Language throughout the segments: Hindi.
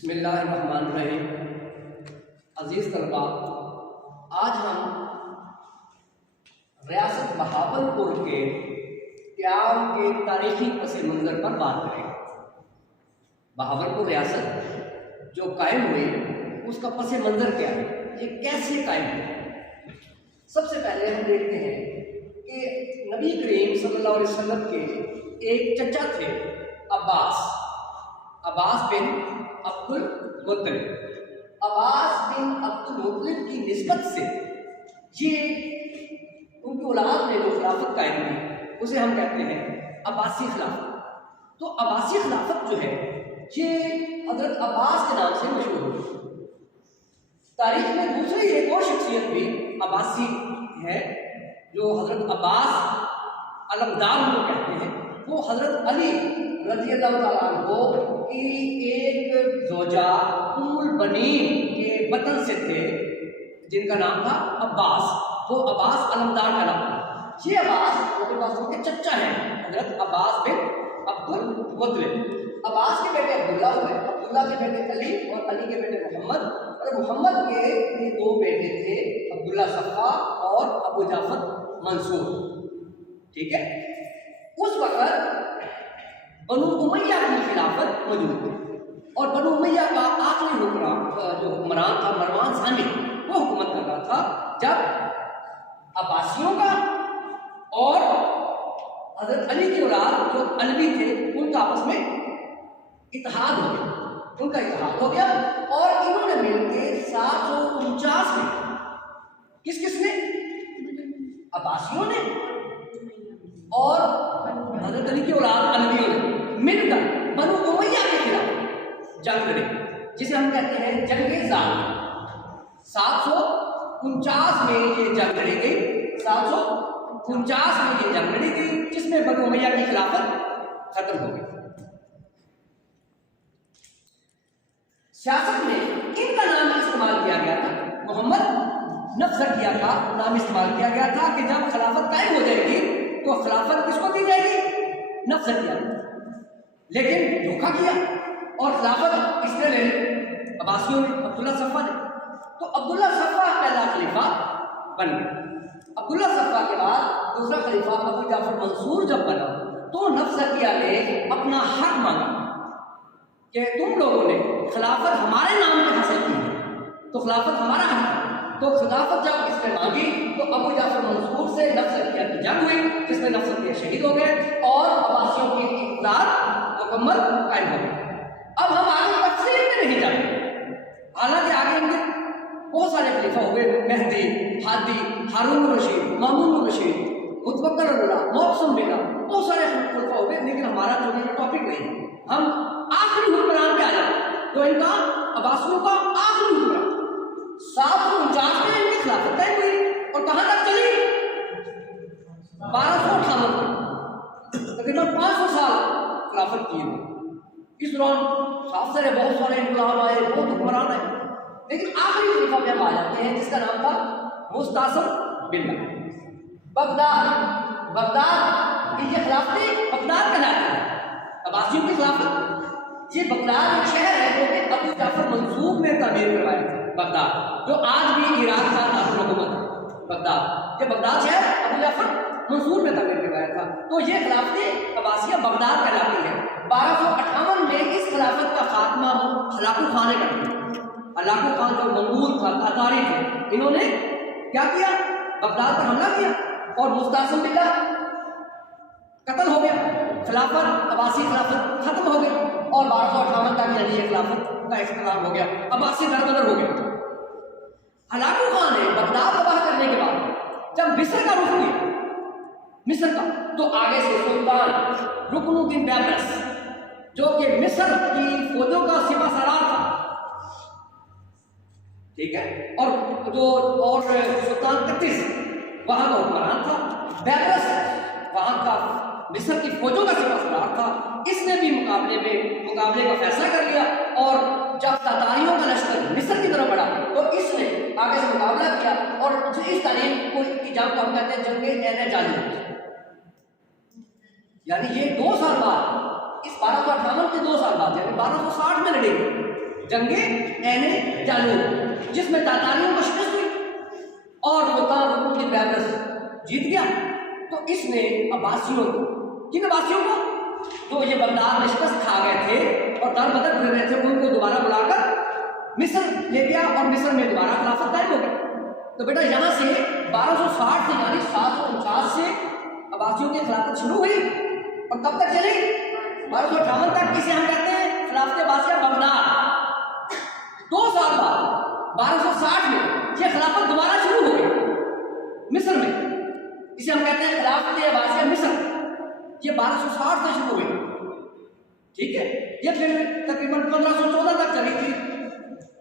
बिस्मिल्लाहिर्रहमानिर्रहीम। अजीज़ तलबा, आज हम रियासत बहावलपुर के क़याम के तारीख़ी पस मंज़र पर बात करेंगे। बहावलपुर रियासत जो कायम हुई उसका पस मंज़र क्या है, ये कैसे कायम हुई। सबसे पहले हम देखते हैं कि नबी करीम सल्लल्लाहु अलैहि वसल्लम के एक चचा थे अब्बास बिन अब्दुल मुत्तलिब। अब्बास बिन अब्दुल मुत्तलिब की निस्बत से ये उनकी औलाद ने जो खिलाफत कायम की उसे हम कहते हैं अब्बासी खिलाफत। तो अब्बासी खिलाफत जो है ये हजरत अब्बास के नाम से मशहूर हुई। तारीख में दूसरी एक और शख्सियत भी अब्बासी है जो हजरत अब्बास अलमदार को कहते हैं। वो हजरत अली रज़ी अल्लाह तआला अन्हु की एक ज़ौजा उम्मुल बनीन के वतन से थे जिनका नाम था अब्बास। वो अब्बास अलमदार का नाम था। ये अब्बास उनके पास उनके चचा हैं हजरत अब्बास बिन अब्दुल मुत्तलिब। अब्बास के बेटे अब्दुल्ला हुए, अब्दुल्ला के बेटे अली और अली के बेटे मोहम्मद, और मोहम्मद के ये दो बेटे थे अब्दुल्ला सफ़ा और अबू जाफर मंसूर। ठीक है, उस वक़्त बनु उमैया की खिलाफत मौजूद थी और बनु उमैया का आखिरी हुक्मरान था मरवान सानी, वो हुकूमत कर रहा था जब अब्बासियों का और हजरत अली की औलाद जो अलवी थे उनका आपस में इत्तेहाद हो गया, और इन्होंने मिलकर 749 में किसने, अब्बासियों ने और हजरत अली की औलाद अलवियों ने मिलकर बनु उमैया के खिलाफ जंग लड़ी, जिसे हम कहते हैं जंगे ज़ाल। 749 में ये जंग लड़ी गई, 749 में ये जंग लड़ी गई, जिसमें बनु उमैया की खिलाफत खत्म हो गई। सियासत में इनका नाम इस्तेमाल किया गया था, मोहम्मद नफ्सकिया का नाम इस्तेमाल किया गया था कि जब खिलाफत कायम हो जाएगी तो खिलाफत किसको दी जाएगी, नफ्सकिया। लेकिन धोखा किया और खिलाफत किसने ले ली, अब्बासियों ने, अब्दुल्ला सफ़ा ने। तो अब्दुल्ला सफ़ा पहला खलीफा बन गया। अब्दुल्ला सफ़ा के बाद दूसरा खलीफा अबू जाफर मंसूर जब बना तो नफ्सकिया ने अपना हक मांगा कि तुम लोगों ने खिलाफत हमारे नाम पे हासिल की है तो खिलाफत हमारा हक है। तो खिलाफत जब इसने मांगी तो अबू जाफर मंसूर से नफ्सकिया की जंग हुई, जिसमें नफ्सकिया शहीद हो गए और अब्बासियों की इक़्तिदार मुकम्मल कायम हो गई। अब हम आगे तफसील में नहीं जाएंगे, हालांकि आगे इनके बहुत सारे खलीफा हो गए, मेहदी, हादी, हारून रशीद, मामून रशीद, मुतवक्किल अल्लाह, मौसम बिल्ला, बहुत सारे खलीफा हो गए। लेकिन हमारा जो ये टॉपिक नहीं, हम आखिरी हुक्मरान पे आ जाए तो इनका अब्बासियों का आखिरी हुक्मरान 749 में इनकी खिलाफत तय हुई और कहां तक चली, 1258 तकरीबन 500 साल खिलाफत की हुई। इस दौरान बहुत सारे इनकलाब आए, बहुत हुक्मरान आए, लेकिन आखिरी खलीफा में हम आ जाते हैं जिसका नाम था मुस्तासिम बिल्ला। बगदाद की ये खिलाफत बगदाद कहलाती है, अब्बासियों की खिलाफत। ये बगदाद एक शहर है जो कि अबू जाफर मंसूर ने तामीर करवाया था, बगदाद जो आज भी इराक का दारुल हुकूमत है। बगदाद, ये बगदाद शहर अबू जाफर मंसूर ने तामीर करवाया था। तो ये खिलाफत अब्बासिया बगदाद कहलाती है। 1258 में इस खिलाफत का खात्मा हलाकू खान ने कर दिया। हलाकू खान जो मंगूल था, तातारी थे, इन्होंने क्या किया, बगदाद पर हमला किया और मुस्तासिम बिल्ला कत्ल हो गया। खिलाफत अब्बासी खिलाफत खत्म हो गई और 1258 तक यानी ये खिलाफत का इख्तिलाफ हो गया, अब्बासी दरबदर हो गया। हलाकू खान ने बगदाद तबाह करने के बाद जब मिस्र का रुख किया, मिस्र का, तो आगे से सुल्तान रुकनुद्दीन बैबरस जो कि मिस्र की फौजों का सिपाहसालार था, ठीक है, और सुल्तान कत्तीस वहां का हुक्मरान था, बैबरस वहां का मिस्र की फौजों का सिपाहसालार था। इसने भी मुकाबले का फैसला कर लिया और जब तातारियों का लश्कर मिस्र की तरफ बढ़ा तो इसने आगे से मुकाबला किया और इस तारीख को की जंग को हम कहते हैं जंगे ऐन जालूत। यानी ये 2 साल बाद, इस 1258 के 2 साल बाद यानी 1260 में लड़ेगी। जंगे ऐने जालून, जिसमें तातारियों को शिकस्त हुई और सुल्तान रुकनुद्दीन बैबरस जीत गया। तो इसने अब्बासियों को, किन अब्बासियों को, जो ये बगदाद में शिकस्त खा गए थे और दर बदर फिर रहे थे, उनको दोबारा बुलाकर मिस्र ले गया और मिस्र में दोबारा खिलाफत कायम हो गई। तो बेटा यहाँ से 1260 से यानी 749 से अब्बासियों की खिलाफत शुरू हुई और कब तक चली? 1258 तक। इसे हम कहते हैं खिलाफत अब्बासिया बगदाद। 2 साल बाद 1260 में ये खिलाफत दोबारा शुरू हो गई मिस्र में। इसे हम कहते हैं खिलाफत अब्बासिया मिस्र। ये 1260 से शुरू हुई, ठीक है। ये फिर तकरीबन 1514 तक चली थी,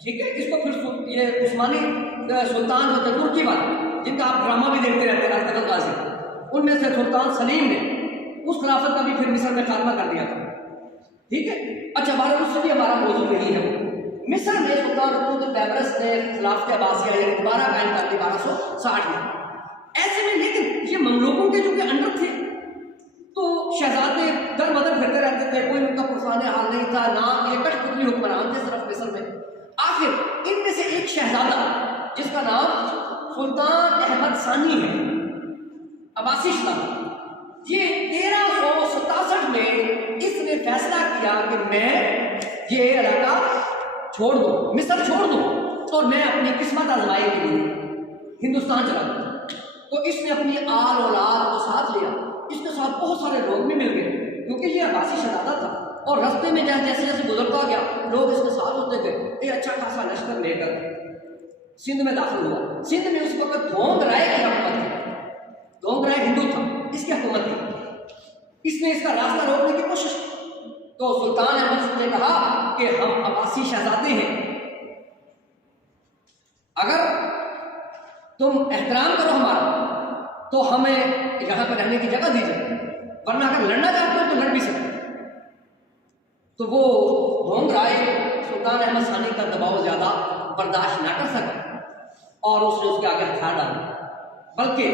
ठीक है। इसको फिर ये उस्मानी सुल्तान जो थे तुर्की वाले, जिनका आप ड्रामा भी देखते रहते हैं अर्तुगरुल गाजी, उनमें से सुल्तान सलीम ने उस खिलाफत का भी फिर मिस्र में खात्मा कर दिया था, ठीक है। अच्छा, उससे भी हमारा मौजूद नहीं है। मिस्र में सुल्तान रुकनुद्दीन बैबरस ने खिलाफत अब्बासिया दोबारा कायम कर दी 1260 में। ऐसे में लेकिन ये ममलूकों के जो कि अंडर थे, तो शहजादे दर बदर फिरते रहते थे, कोई उनका पुरसाने हाल नहीं था, ना ये कठपुतली हुक्मरान थे सिर्फ मिस्र में। आखिर इनमें से एक शहजादा जिसका नाम सुल्तान अहमद सानी है, अब्बासी शाह, ये 1367 में इसने फैसला किया कि मैं ये इलाका छोड़ दूं, मिस्र छोड़ दूं और मैं अपनी किस्मत आजमाई के लिए हिंदुस्तान चला दूं। तो इसने अपनी आल औलाद को साथ लिया। इसके साथ बहुत सारे लोग भी मिल गए, क्योंकि ये अब्बासी शहजादा था और रास्ते में जैसे जैसे गुजरता गया लोग इसके साथ होते गए। एक अच्छा खासा लश्कर लेकर सिंध में दाखिल हुआ। सिंध में उस वक्त धोंग राय की हुकूमत थी। धोंग राय हिंदू था, इसकी हुकूमत थी। इसने इसका रास्ता रोकने की कोशिश की। तो सुल्तान अहमद ने कहा कि हम अब्बासी शहजादे हैं, अगर तुम एहतराम करो हमारा तो हमें यहाँ पर रहने की जगह दीजिए, वरना अगर लड़ना चाहते हो तो लड़ भी सकते। तो वो धोंग राय सुल्तान अहमद सानी का दबाव ज्यादा बर्दाश्त ना कर सका और उसने उसके आगे हथियार डाला, बल्कि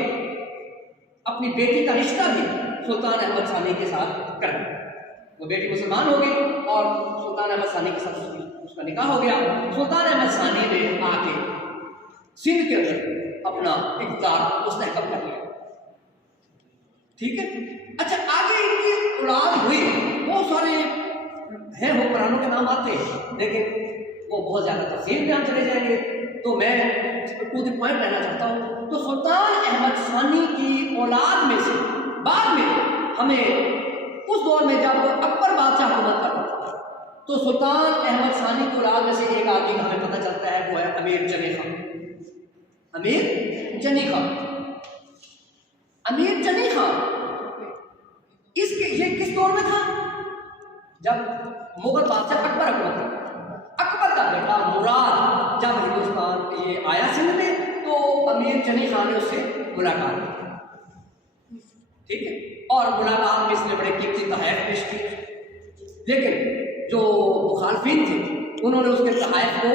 अपनी बेटी का रिश्ता भी सुल्तान अहमद सानी के साथ कर दिया। वो बेटी मुसलमान हो गई और सुल्तान अहमद सानी के साथ उसका निकाह हो गया। सुल्तान अहमद सानी ने आके सिंध के अंदर अपना इख्तियार मुस्तहकम कर लिया, ठीक है। अच्छा, आगे इनकी औलाद हुई, बहुत सारे हैं हुक्मरानों के नाम आते हैं, लेकिन वो बहुत ज्यादा तफसील में हम चले जाएंगे, तो मैं टू द पॉइंट रहना चाहता हूँ। तो सुल्तान अहमद सानी की औलाद में से बाद में हमें उस दौर में जब अकबर बादशाह हुकूमत करता था, तो सुल्तान अहमद सानी की औलाद में से एक आदमी का हमें पता चलता है, वो है अमीर जनी खान। अमीर जनी खान, अमीर जनी खान, इसके ये किस दौर में था? जब मुगल बादशाह अकबर हुकूमत करता। अकबर का बेटा मुराद जब हिंदुस्तान ये आया सिंध में, तो अमीर जनी खान ने उससे मुलाकात की, ठीक है। और मुलाकात में इसने बड़े कीमती तोहफे पेश किए, लेकिन जो मुखालफिन थे उन्होंने उसके तोहफे को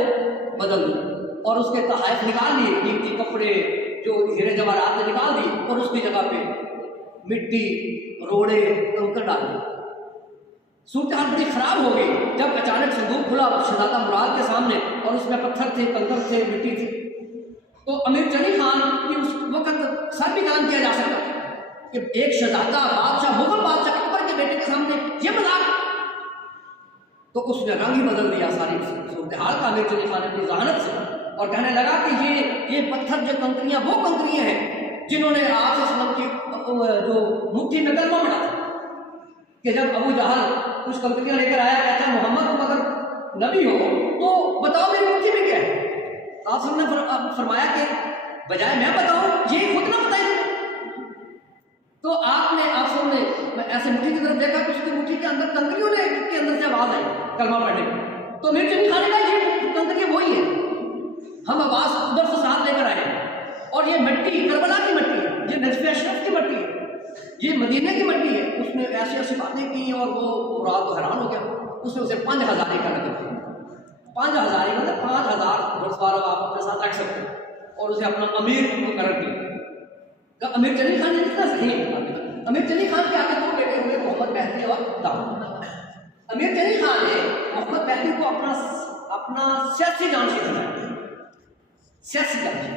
बदल दिया और उसके तोहफे निकाल लिए, कीमती कपड़े जो हीरे जवाहरात ने निकाल दिए और उसकी जगह पे मिट्टी, रोड़े, कंकड़ डाल दिए। सूरत हाल बड़ी खराब हो गई जब अचानक संदूक खुला शहजादा मुराद के सामने और उसमें पत्थर थे, कंकड़ थे, मिट्टी थी। तो अमीर जनी खान की उस वक्त सर भी कलम किया जा सकता था कि एक शहजादा बादशाह, मुगल बादशाह अकबर के बेटे के सामने ये मजाक। तो उसने रंग ही बदल दिया सारी सूरत हाल का अमीर जनी खान अपनी जहानत से, और कहने लगा कि ये पत्थर जो कंकरियां वो कंकरियां हैं जिन्होंने आप की जो मुट्ठी में कलमा मिला था, कि जब अबू जहल कुछ कंकरियां लेकर आया, कहता मोहम्मद तुम अगर नबी हो तो बताओ मेरी मुट्ठी में क्या है। आप सबने फरमाया कि बजाय मैं बताऊं ये खुद ना बताए। तो आप सबने ऐसे मुट्ठी की तरफ देखा कि उसकी मुट्ठी के अंदर कंकरियों ने के अंदर से आवाज आई कलमा पढ़ने में। तो अमीर जनी खान ने कहा ये कंकरियां वही है, हम आवाज उधर से साथ लेकर आए, और ये मिट्टी करबला की मिट्टी है, ये नजफ अशरफ की मिट्टी है, ये मदीने की मिट्टी है। उसने ऐसी ऐसी बातें की और वो रात को हैरान हो गया। उसने उसे 5000 का नकद दिया। 5000 मतलब 5000 घुड़सवार आप अपने साथ रख सकते हैं, और उसे अपना अमीर मुकर्रर किया। तो अमीर जनी खान ने कितना सही है। अमीर जनी खान के आगे 2 बेटे हुए, मोहम्मद मेहदी और दाऊद। अमीर जनी खान ने मोहम्मद मेहदी को अपना अपना सियासी जानशी बनाया, सियासी जानशी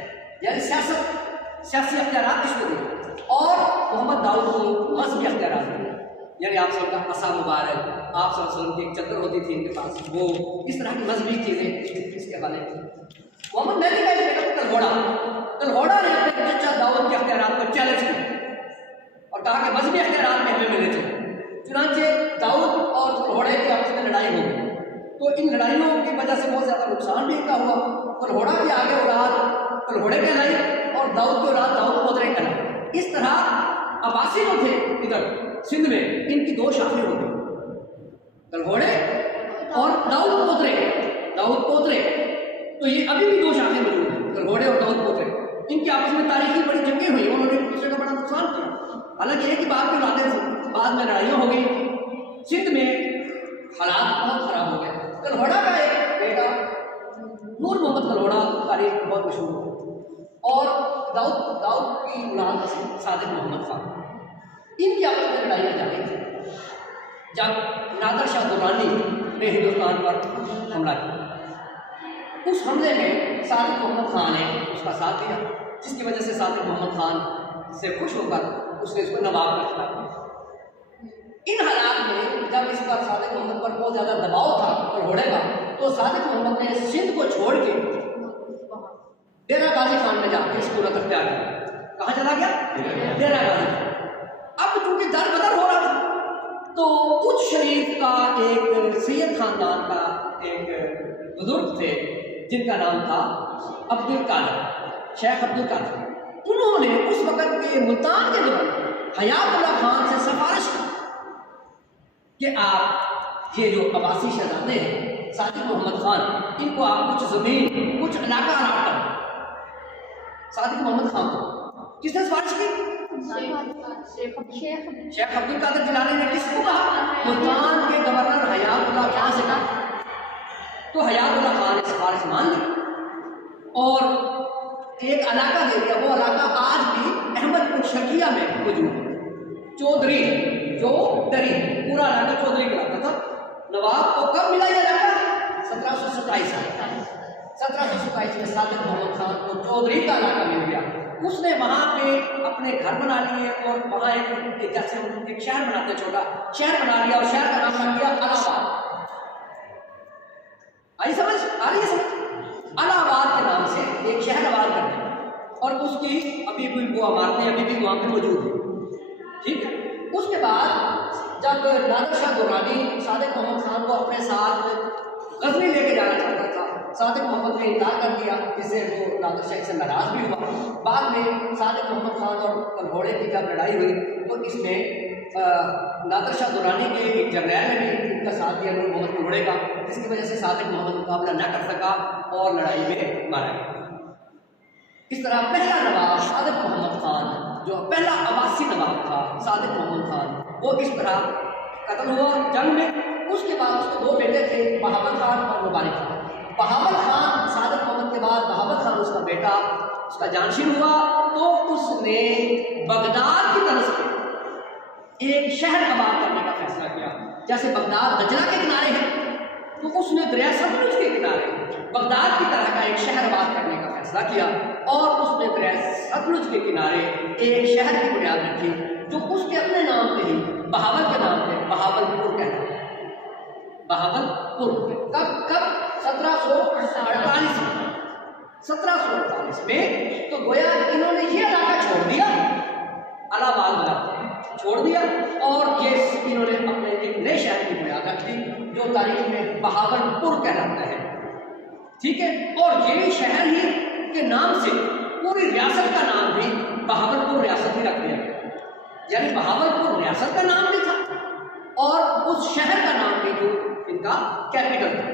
यानी सियासी अख्तियारात किसको दिए, और मोहम्मद दाऊद को मजहबी अख्तियारात दिए। यानी आप सबका असा मुबारक, आप सब की एक चद्दर होती थी इनके पास, वो इस तरह की मजहबी चीज़ें इसके हवाले मोहम्मद मेहदी का बेटा तलहोड़ा ने अपने चचा दाऊद के अख्तियारात को चैलेंज किया और कहा कि मजहबी अख्तियारात में हमें मिलने चाहिए। चुनांचे दाऊद और तलहोड़े की आपस में लड़ाई हो गई, तो इन लड़ाइयों की वजह से बहुत ज़्यादा नुकसान भी इनका हुआ। तलहोड़ा की आगे औलाद तलहोड़े कहलाई और दाऊद की औलाद दाऊद पोतरे कहलाई। इस तरह अब्बासी जो थे इधर सिंध में, इनकी दो शाखें हो गई, तलहोड़े और दाऊद पोतरे। तो ये अभी भी दो शाखें मौजूद हैं, तलहोड़े और दाऊद पोतरे। इनकी आपस में तारीखी बड़ी जंगें हुई, उन्होंने एक दूसरे का बड़ा नुकसान किया। हालांकि एक ही बात की औलादें थी, बाद में लड़ाइयाँ हो गई, सिंध में हालात बहुत खराब हो गए। तलहोड़ा का एक बेटा नूर मोहम्मद तलहोड़ा तारीख बहुत मशहूर हो, और दाऊद की औलाद सादिक मोहम्मद खान, इनकी आपस में लड़ाइयाँ जारी थी। जब नादर शाह दुर्रानी ने हिंदुस्तान पर हमला किया, उस हमले में सादिक मोहम्मद खान ने उसका साथ दिया, जिसकी वजह से सादिक मोहम्मद खान से खुश होकर उसने उसको नवाब का खिताब दिया। इन हालात में जब इस पर सादिक मोहम्मद पर बहुत ज़्यादा दबाव था तलहोड़े का, तो सादिक मोहम्मद ने सिंध को छोड़ के डेरा गाजी खान में जाकर सकूनत अख्तियार किया। कहाँ चला गया? डेरा गाजी। अब चूंकि दर बदर हो रहा था, तो उच्च शरीफ का एक सैयद खानदान का एक बुजुर्ग थे जिनका नाम था अब्दुल कादर, शेख अब्दुल कादर। उन्होंने उस वक़्त के मुल्तान के दौरान हयातुल्लाह खान से सिफारिश की कि आप ये जो अब्बासी शहजादे हैं सादिक मोहम्मद खान, इनको आप कुछ ज़मीन कुछ इलाका अलाट करें। सादिक मोहम्मद खान को किसने सिफारिश की? शेख अब्दुल कादर जिलानी ने। किसको कहा? मुल्तान के गवर्नर हयातुल्लाह खान से कहा। तो हयातुल्लाह खान ने सिफारिश मान ली और एक इलाका दे दिया। वो इलाका आज भी अहमदपुर शकिया में मौजूद है। चौधरी पूरा इलाका चौधरी का इलाका था। नवाब को कब मिला यह इलाका? 1727 में। 1727 में सादिक मोहम्मद खान को चौधरी का इलाका मिल गया। उसने वहाँ पे अपने घर बना लिए और वहाँ एक जैसे एक शहर बनाते, छोटा शहर बना लिया और शहर का नाम रख दिया इलाहाबाद। आई समझ आ रही है? समझ इलाहाबाद के नाम से एक शहर आबाद कर दिया और उसकी अभी भी वो इमारतें अभी भी वहाँ पे मौजूद है। ठीक है। उसके बाद जब नादर शाह दुर्रानी सादिक मोहम्मद खान को अपने साथ गजनी लेके जाना चाहता था, सादिक मोहम्मद ने इनकार कर दिया, जिससे वो नादर शाह से नाराज भी हुआ। बाद में सादिक मोहम्मद खान और तलहोड़े की जब लड़ाई हुई, तो इसमें नादर शाह दुर्रानी के एक जर्नैल ने भी उनका साथ दिया, नूर मोहम्मद तलहोड़े का, जिसकी वजह से सादिक मोहम्मद मुकाबला न कर सका और लड़ाई में मारा गया। इस तरह पहला नवाब सादिक मोहम्मद खान, जो पहला अब्बासी नवाब था सादिक मोहम्मद खान, वो इस तरह कत्ल हुआ जंग में। उसके बाद उसके दो बेटे थे, बहावल खान और मुबारक खान। बहावल खान सादिक मोहम्मद के बाद बहावल खान उसका बेटा, उसका जानशीन हुआ। तो उसने बगदाद की तरफ से एक शहर आबाद करने का फैसला किया। जैसे बगदाद दजला के किनारे है, तो उसने दरिया सतलुज के किनारे बगदाद की तरह का एक शहर आबाद करने का फैसला किया और उसने दरिया सतलुज के किनारे एक शहर की बुनियाद रखी, जो उसके अपने नाम पे ही बहावल के नाम पे बहावलपुर कहता है। बहावलपुर कब 1748 में। 1748 में तो गोया इन्होंने ये इलाका छोड़ दिया, इलाहाबाद इलाका छोड़ दिया और ये इन्होंने अपने एक नए शहर की बुनियाद रख दी, जो तारीख में बहावलपुर कहलाता है। ठीक है। और ये शहर ही के नाम से पूरी रियासत का नाम भी बहावलपुर रियासत ही रख दिया गया, यानी बहावलपुर रियासत का नाम भी था और उस शहर का नाम भी जो इनका कैपिटल था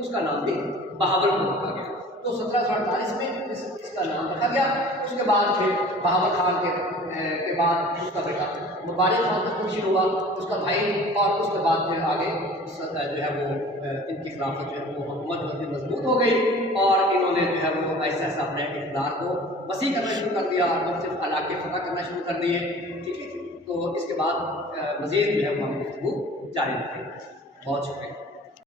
उसका नाम भी बहावलपुर रखा गया। तो 1748 में इसका नाम रखा गया। उसके बाद फिर बहावल खान के बाद उसका बेटा मुबारक खान तक मुंशी हुआ, उसका भाई, और उसके बाद फिर आगे जो है वो इनकी खिलाफत जो है वो हुकूमत मजबूत हो गई और इन्होंने जो है वो ऐसा ऐसा अपने इक़्तिदार को वसी करना शुरू कर दिया, मुख्तलिफ इलाके फतह करना शुरू कर दिए। ठीक है। तो इसके बाद मज़ीद जो है वो हम गुफ्तगू जारी रखेंगे। बहुत शुक्रिया।